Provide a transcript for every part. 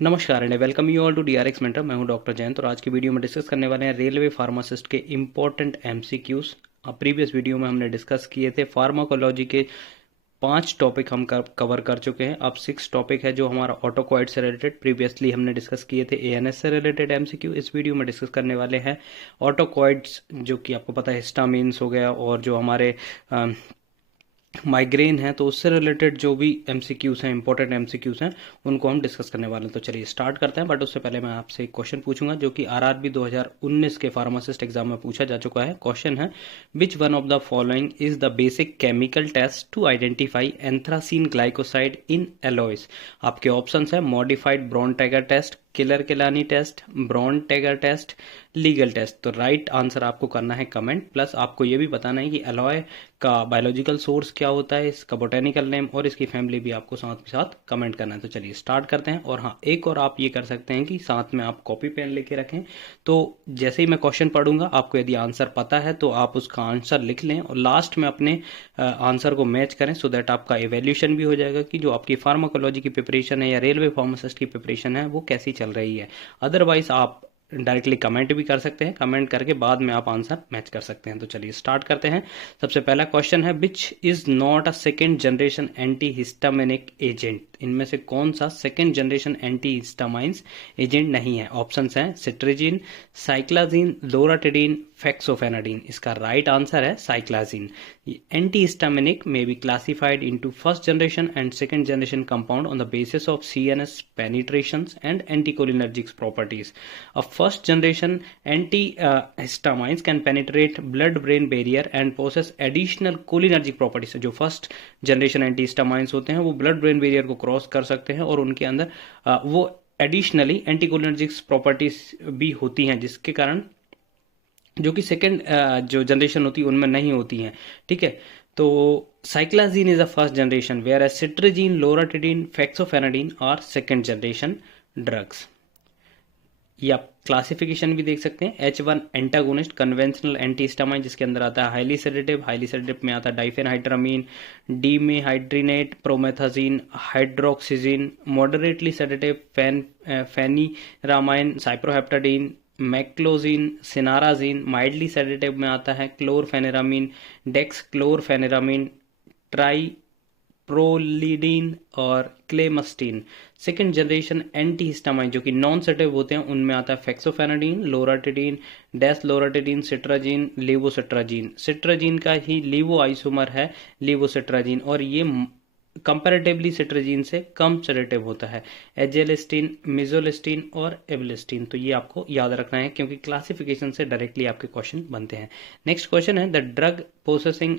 नमस्कार and welcome you all to DRX mentor. मैं हूं डॉक्टर जयंत और आज की वीडियो में डिस्कस करने वाले हैं रेलवे फार्मासिस्ट के इंपॉर्टेंट एमसीक्यूज। अब प्रीवियस वीडियो में हमने डिस्कस किए थे फार्माकोलॉजी के 5 टॉपिक हम कवर कर चुके हैं। अब 6 टॉपिक है जो हमारा ऑटोकॉइड से रिलेटेड प्रीवियसली हमने डिस्कस किए थे एएनएस से रिलेटेड एमसीक्यू। इस वीडियो में डिस्कस करने वाले हैं ऑटोकॉइड्स, जो कि आपको पता है हिस्टामिन्स हो गया और जो हमारे माइग्रेन है, तो उससे रिलेटेड जो भी एमसीक्यूज हैं, इंपॉर्टेंट एमसीक्यूज हैं, उनको हम डिस्कस करने वाले हैं। तो चलिए स्टार्ट करते हैं। बट उससे पहले मैं आपसे एक क्वेश्चन पूछूंगा जो कि आरआरबी 2019 के फार्मासिस्ट एग्जाम में पूछा जा चुका है। क्वेश्चन है, which one of the following is the basic chemical test to identify anthracene glycoside in aloes. आपके ऑप्शन है modified Borntrager test, Keller Kiliani test, Borntrager test, Legal test. तो right answer आपको करना है comment, plus आपको ये भी बताना है कि एलॉय का बायोलॉजिकल सोर्स क्या होता है, इसका बोटेनिकल नेम और इसकी फैमिली भी आपको साथ कमेंट करना है। तो चलिए स्टार्ट करते हैं। और हाँ, एक और आप ये कर सकते हैं कि साथ में आप कॉपी पेन लेके रखें, तो जैसे ही मैं क्वेश्चन पढ़ूंगा आपको यदि आंसर पता है तो आप उसका आंसर लिख लें और लास्ट में अपने आंसर को मैच करें, सो दैट आपका इवेल्यूशन भी हो जाएगा कि जो आपकी फार्माकोलॉजी की प्रिपरेशन है या रेलवे फार्मासिस्ट की प्रिपरेशन है वो कैसी चल रही है। अदरवाइज आप डायरेक्टली कमेंट भी कर सकते हैं, कमेंट करके बाद में आप आंसर मैच कर सकते हैं। तो चलिए स्टार्ट करते हैं। सबसे पहला क्वेश्चन है, which is not a second generation anti histaminic agent. इनमें से कौन सा सेकेंड जनरेशन एंटी हिस्टामाइंस एजेंट नहीं है? ऑप्शंस हैं सिट्रिजिन, साइक्लाजिन, लोराटिडिन, फेक्सोफेनाडिन। इसका राइट आंसर है cyclizine. Anti histaminic may be classified into first generation and second generation compound on the basis of CNS penetrations and anticholinergic properties. A first generation antihistamines can penetrate blood brain barrier and possess additional cholinergic properties. जो first generation एंटीहिस्टामाइंस होते हैं वो blood brain barrier को cross कर सकते हैं और उनके अंदर वो एडिशनली एंटीकोलिनर्जिक प्रॉपर्टीज भी होती हैं, जिसके कारण जो कि सेकेंड जो जनरेशन होती है उनमें नहीं होती हैं। ठीक है, तो cyclizine is a first generation, whereas cetirizine, loratadine, fexofenadine are second generation drugs. ये आप क्लासिफिकेशन भी देख सकते हैं। H1 एंटागोनिस्ट, कन्वेंशनल एंटीहिस्टामाइन, जिसके अंदर आता है हाईली सेडेटिव। हाईली सेडेटिव में आता है diphenhydramine, dimenhydrinate, promethazine, hydroxyzine. Moderately sedative pheniramine, cyproheptadine, meclizine, cinnarizine. Mildly sedative में आता है क्लोरफेनेरामीन, डेक्स क्लोरफेनेरामीन, ट्राई प्रोलिडीन और क्लेमस्टीन। सेकेंड जनरेशन एंटीहिस्टामाइन जो कि नॉन सेडेटिव होते हैं उनमें आता है फेक्सोफेनाडिन, लोराटिडिन, डेसलोराटिडिन, सिट्राजीन, लेवोसिट्राजीन। सिट्राजीन का ही लीवो आइसोमर है लेवोसिट्राजीन और ये कंपैरेटिवली सिट्राजीन से कम सेडेटिव होता है। एजेलिस्टीन, मिजोलिस्टीन और एवलिस्टीन। तो ये आपको याद रखना है क्योंकि क्लासिफिकेशन से डायरेक्टली आपके क्वेश्चन बनते हैं। नेक्स्ट क्वेश्चन है, the drug possessing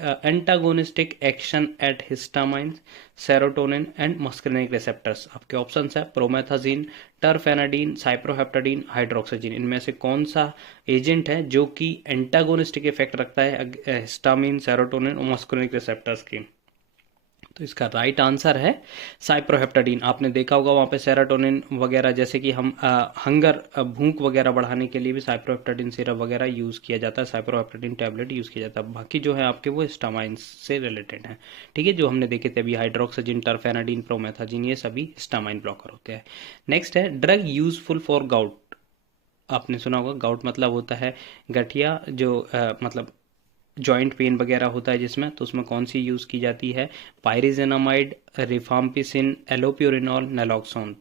antagonistic action at histamine, serotonin and muscarinic receptors. आपके ऑप्शन है प्रोमेथाजीन, टरफेनाडीन, साइप्रोहेप्टाडीन, हाइड्रोक्सीजिन। इनमें से कौन सा एजेंट है जो कि एंटागोनिस्टिक इफेक्ट रखता है हिस्टामिन, सेरोटोनिन और मस्करिनिक रिसेप्टर्स की? तो इसका राइट आंसर है साइप्रोहेप्टाडीन। आपने देखा होगा वहाँ पे सेरोटोनिन वगैरह, जैसे कि हम हंगर भूख वगैरह बढ़ाने के लिए भी साइप्रोहेप्टाडीन सिरप वगैरह यूज़ किया जाता है, साइप्रोहेप्टाडीन टैबलेट यूज़ किया जाता है। बाकी जो है आपके वो हिस्टामाइंस से रिलेटेड हैं। ठीक है, जो हमने देखे थे अभी हाइड्रोक्सीजिन, टरफेनाडीन, प्रोमेथाजिन, ये सभी हिस्टामाइन ब्लॉकर होते हैं। नेक्स्ट है, ड्रग यूजफुल फॉर गाउट। आपने सुना होगा गाउट मतलब होता है गठिया, जो मतलब जॉइंट पेन वगैरह होता है जिसमें, तो उसमें कौन सी यूज़ की जाती है? पायरिजेनामाइड, रिफाम्पिसिन, एलोप्यूरिनॉल, नैलॉक्सोन।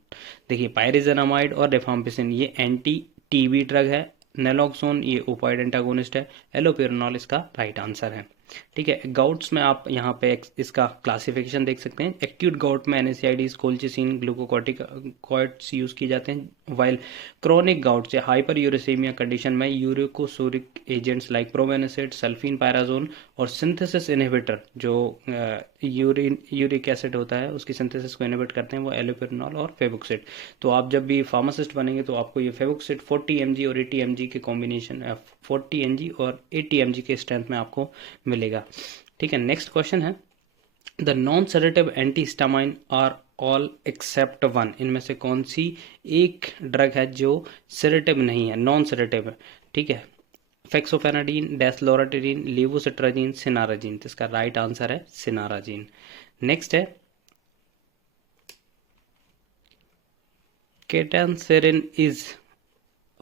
देखिए पायरिजेनामाइड और रिफाम्पिसिन ये एंटी टीबी ड्रग है, नैलॉक्सोन ये ओपाइड एंटागोनिस्ट है, एलोप्यूरिनॉल इसका राइट आंसर है। ठीक है, गाउट्स में आप यहाँ पे इसका क्लासिफिकेशन देख सकते हैं। एक्यूट गाउट में एनएसआईडीज, कोल्चिसिन, ग्लूकोकॉर्टिकॉइड्स यूज किए जाते हैं, वाइल क्रोनिक गाउट से हाइपर यूरेसीमिया कंडीशन में यूरिकोसोरिक एजेंट्स लाइक प्रोवेनेसेट, सल्फीन पायराजोन और सिंथेसिस इनहिबिटर जो यूरिक एसिड होता है उसकी सिंथेसिस को इनहिबिट करते हैं, वो एलोपेरिनॉल और फेबुक्सिड। तो आप जब भी फार्मासिस्ट बनेंगे तो आपको ये फेबुक्सिड 40 mg और 80 mg के कॉम्बिनेशन, 40 mg और 80 mg के स्ट्रेंथ में आपको मिलेगा। ठीक है, नेक्स्ट क्वेश्चन है, the non sedative antihistamine are all except one. इनमें से कौन सी एक ड्रग है जो सेडेटिव नहीं है, नॉन सेडेटिव है? ठीक है, फेक्सोफेनाडीन, डेसलोराटिडिन, लेवोसिट्राजीन, सिनाराजीन। तो इसका राइट आंसर है सिनाराजीन। नेक्स्ट है, ketanserin is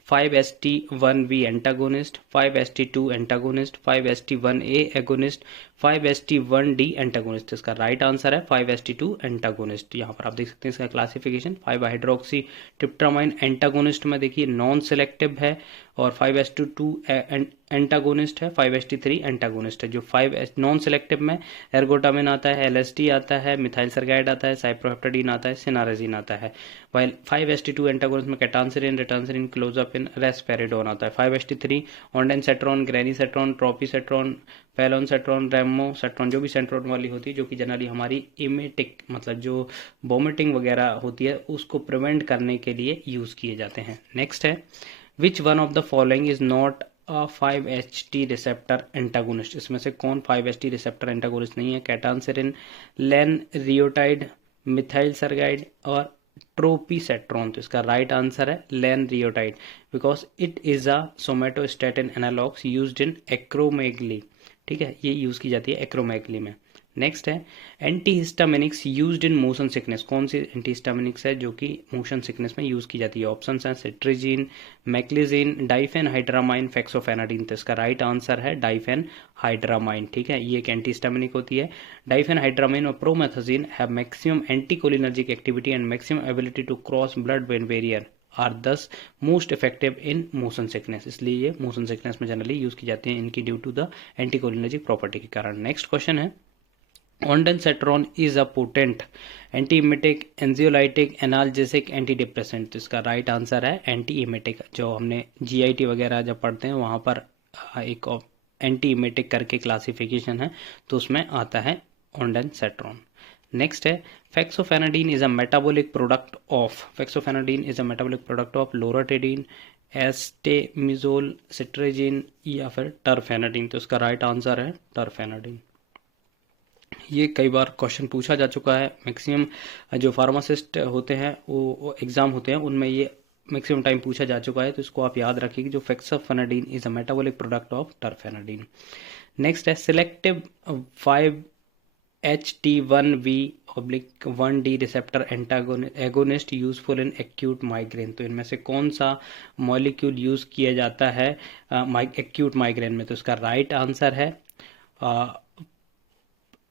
5-HT1B antagonist, 5-HT2 antagonist, 5-HT1A agonist, 5-HT1D antagonist। इसका राइट आंसर है 5-HT2 एंटागोनिस्ट। यहाँ पर आप देख सकते हैं इसका क्लासिफिकेशन। 5-हाइड्रोक्सी ट्रिप्टामाइन एंटागोनिस्ट में देखिए नॉन सेलेक्टिव है, और 5-HT2 एंटागोनिस्ट है, 5-HT3 एंटागोनिस्ट है। जो 5 नॉन सेलेक्टिव में एर्गोटामिन आता है, LSD आता है, मिथाइल सरगाइड आता है, साइप्रोहेप्टाडीन आता है, सिनारेजिन आता है। वाइल 5-HT2 एंटागोनिस्ट में कैटानसेरिन, रिटानसेरिन, क्लोजापिन, रेस्पेरिडोन आता है। 5-HT3 ऑन्डेनसेट्रॉन, ग्रेनीसेट्रॉन, ट्रोपीसेट्रॉन, पैलोनसेट्रॉन, रेमोसेट्रॉन, जो भी सेंट्रॉन वाली होती है, जो कि जनरली हमारी इमेटिक मतलब जो वोमिटिंग वगैरह होती है उसको प्रिवेंट करने के लिए यूज किए जाते हैं। नेक्स्ट है which one of the following is not a 5-HT receptor antagonist. इसमें से कौन 5-HT रिसेप्टर एंटागोनिस्ट नहीं है? कैटानसेरिन, लेन रियोटाइड, मिथाइल सरगाइड और ट्रोपीसेट्रॉन। तो इसका राइट आंसर है lanreotide, because it is a somatostatin analogues used in acromegaly. ठीक है, ये यूज की जाती है एक्रोमेगली में। नेक्स्ट है antihistaminics used in motion sickness. कौन सी एंटीहिस्टामिनिक्स है जो कि मोशन सिकनेस में यूज की जाती है? ऑप्शंस हैं सिट्रिजीन, मैक्लिजीन, डाइफेनहाइड्रामाइन, फेक्सोफेनाडिन। तो इसका राइट आंसर है डाइफेनहाइड्रामाइन। ठीक है, ये एक एंटीहिस्टामिनिक होती है। डाइफेनहाइड्रामाइन और promethazine have maximum anticholinergic activity and maximum ability to cross blood brain barrier are thus most effective in motion sickness. इसलिए ये मोशन सिकनेस में जनरली यूज की जाती है इनकी due to the anticholinergic property के कारण। नेक्स्ट क्वेश्चन है ondansetron is a potent antiemetic, anxiolytic, analgesic, antidepressant. तो इसका राइट आंसर है एंटीइमेटिक। जो हमने GIT वगैरह जब पढ़ते हैं वहाँ पर एक एंटीइमेटिक करके क्लासिफिकेशन है, तो उसमें आता है ऑन्डेनसेट्रॉन। नेक्स्ट है fexofenadine is a metabolic product of, fexofenadine is a metabolic product of loratadine, astemizole, cetirizine या फिर टर्फेनाडिन। तो इसका राइट आंसर है टर्फेनाडिन। ये कई बार क्वेश्चन पूछा जा चुका है। मैक्सिमम जो फार्मासिस्ट होते हैं वो एग्जाम होते हैं उनमें ये मैक्सिमम टाइम पूछा जा चुका है, तो इसको आप याद रखिए कि जो fexofenadine is a metabolic product of terfenadine. Next है selective 5-HT1B/1D receptor agonist useful in acute migraine. तो इनमें से कौन सा मॉलिक्यूल यूज किया जाता है एक्यूट माइग्रेन में? तो इसका राइट आंसर है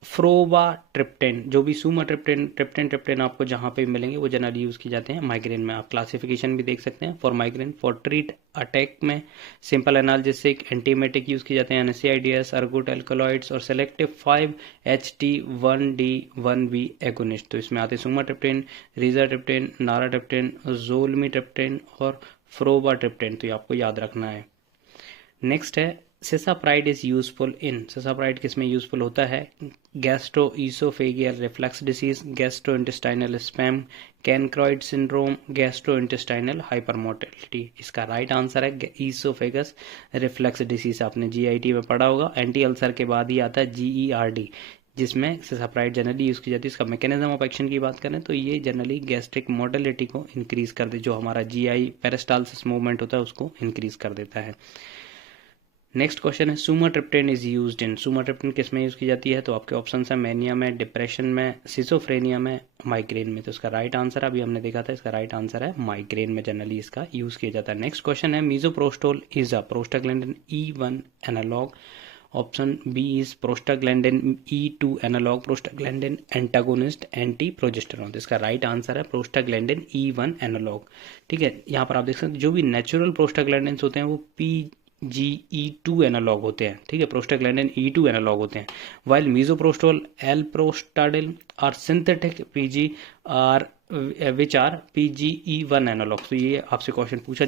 फ्रोबाट्रिप्टेन। जो भी ट्रिप्टेन आपको जहां पे मिलेंगे वो जनरली यूज की जाते हैं माइग्रेन में। आप क्लासिफिकेशन भी देख सकते हैं for migraine. For treat attack में सिंपल एनाल्जेसिक, एंटीमेटिक यूज किए जाते हैं, NSAIDs, अर्गोट एल्कोलॉइड्स और सेलेक्टिव 5-HT1D1B एगोनिस्ट। तो इसमें आते हैं सुमाट्रिप्टेन, रिजाट्रिप्टेन, नाराट्रिप्टेन, जोलमीट्रिप्टेन और फ्रोबाट्रिप्टेन। तो ये आपको याद रखना है। नेक्स्ट है cisapride is useful in, cisapride किस में यूजफुल होता है? Gastro oesophageal reflux disease, gastro intestinal spasm, कैनक्रॉइड सिंड्रोम, गैस्ट्रो इंटेस्टाइनल हाइपरमोटिलिटी। इसका राइट आंसर है ईसोफेगस रिफ्लक्स डिसीज। आपने GIT में पढ़ा होगा। एंटी अल्सर के बाद ही आता है GERD, जिसमें सिसाप्राइड जनरली यूज की जाती है। इसका मैकेनिज्म ऑफ एक्शन की बात करें तो ये जनरली गैस्ट्रिक मोटिलिटी को इंक्रीज कर दे, जो हमारा GI पेरिस्टालसिस मूवमेंट होता है उसको इंक्रीज कर देता है। नेक्स्ट क्वेश्चन है सुमाट्रिप्टेन इज यूज्ड इन, सुमाट्रिप्टेन किस में यूज की जाती है? तो आपके ऑप्शन है मैनिया में, डिप्रेशन में, सिसोफ्रेनिया में, माइग्रेन में। तो इसका राइट आंसर अभी हमने देखा था, इसका राइट आंसर है माइग्रेन में जनरली इसका यूज किया जाता है। नेक्स्ट क्वेश्चन है misoprostol is a prostaglandin E1 analogue. Option B is prostaglandin E2 analogue, prostaglandin antagonist, anti progesterone. तो इसका राइट आंसर है प्रोस्टाग्लैंडिन E1 एनालॉग। ठीक है, यहाँ पर आप देख सकते हैं जो भी नेचुरल प्रोस्टाग्लैंडिन्स होते हैं वो PGE2 एनालॉग होते हैं। ठीक है, प्रोस्टाग्लैंडिन E2 एनालॉग होते हैं, while misoprostol alprostadil are synthetic which are PGE1 analogue. तो ये आपसे क्वेश्चन पूछा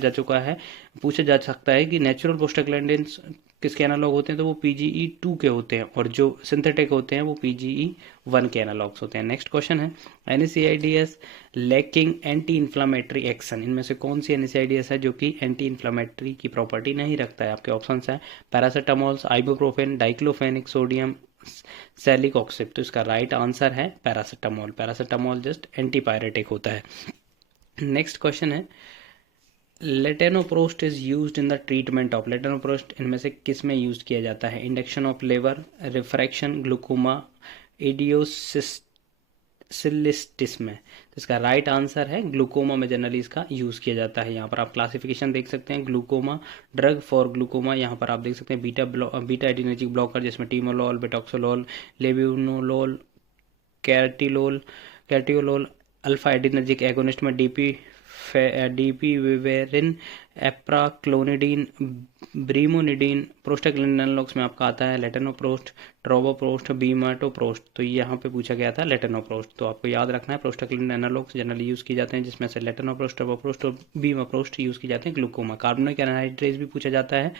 जा सकता है कि नेचुरल प्रोस्टाग्लैंडिन्स किसके एनालॉग होते हैं? तो वो PGE2 के होते हैं, और जो सिंथेटिक होते हैं वो PGE1 के एनालॉग्स होते हैं। नेक्स्ट क्वेश्चन है NSAIDs lacking anti inflammatory action. इनमें से कौन सी NSAIDs है जो कि एंटी इन्फ्लामेटरी की प्रॉपर्टी नहीं रखता है? आपके ऑप्शन है paracetamols, ibuprofen, diclofenac sodium, celecoxib. तो इसका राइट आंसर है पैरासीटामोल। पैरासीटामोल जस्ट एंटीपायरेटिक होता है। नेक्स्ट क्वेश्चन है latanoprost is used in the treatment of, latanoprost इनमें से किस में यूज किया जाता है? Induction of labour, refraction, glaucoma, cystitis में, तो इसका राइट आंसर है ग्लूकोमा में जनरली इसका यूज़ किया जाता है। यहाँ पर आप क्लासिफिकेशन देख सकते हैं, ग्लूकोमा ड्रग फॉर ग्लूकोमा, यहाँ पर आप देख सकते हैं बीटा एडिनर्जिक ब्लॉकर जिसमें टीमोलोल, बेटॉक्सोलोल, लेब्यूनोलोल, कैटियोलोल, अल्फा एडिनर्जिक एगोनिस्ट में डीपीविवेरिन, एप्राक्लोनिडीन, ब्रीमोनिडीन, प्रोस्टाग्लैंडिन एनालॉग्स में आपका आता है लेटेनोप्रोस्ट, ट्रोबोप्रोस्ट, बीमाटोप्रोस्ट। तो यहाँ पे पूछा गया था लेटेनोप्रोस्ट, तो आपको याद रखना है प्रोस्टाग्लैंडिन एनालॉग्स जनरली यूज़ की जाते हैं जिसमें से लेटेनोप्रोस्ट, ट्रोबोप्रोस्ट और बीमाप्रोस्ट यूज़ की जाते हैं ग्लूकोमा। कार्बोनिक एनहाइड्रेज भी पूछा जाता है,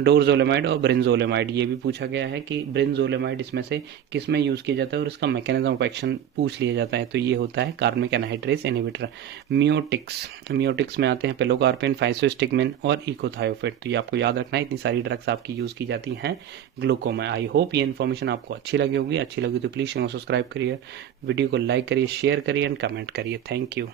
डोरजोलेमाइड और ब्रेंजोलेमाइड, ये भी पूछा गया है कि ब्रेंजोलेमाइड इसमें से किस में यूज़ किया जाता है और इसका मैकेनिज्म ऑफ एक्शन पूछ लिया जाता है, तो ये होता है कार्बनिक एनहाइड्रेज इनहिबिटर। मियोटिक्स में आते हैं पेलोकार्पिन, फाइसोस्टिगमिन और इकोथायोफेट, तो ये आपको याद रखना है, इतनी सारी ड्रग्स आपकी यूज़ की जाती हैं ग्लूकोमा। आई होप ये इन्फॉर्मेशन आपको अच्छी लगी होगी, अच्छी लगी तो प्लीज़ सब्सक्राइब करिए, वीडियो को लाइक करिए, शेयर करिए एंड कमेंट करिए। Thank you.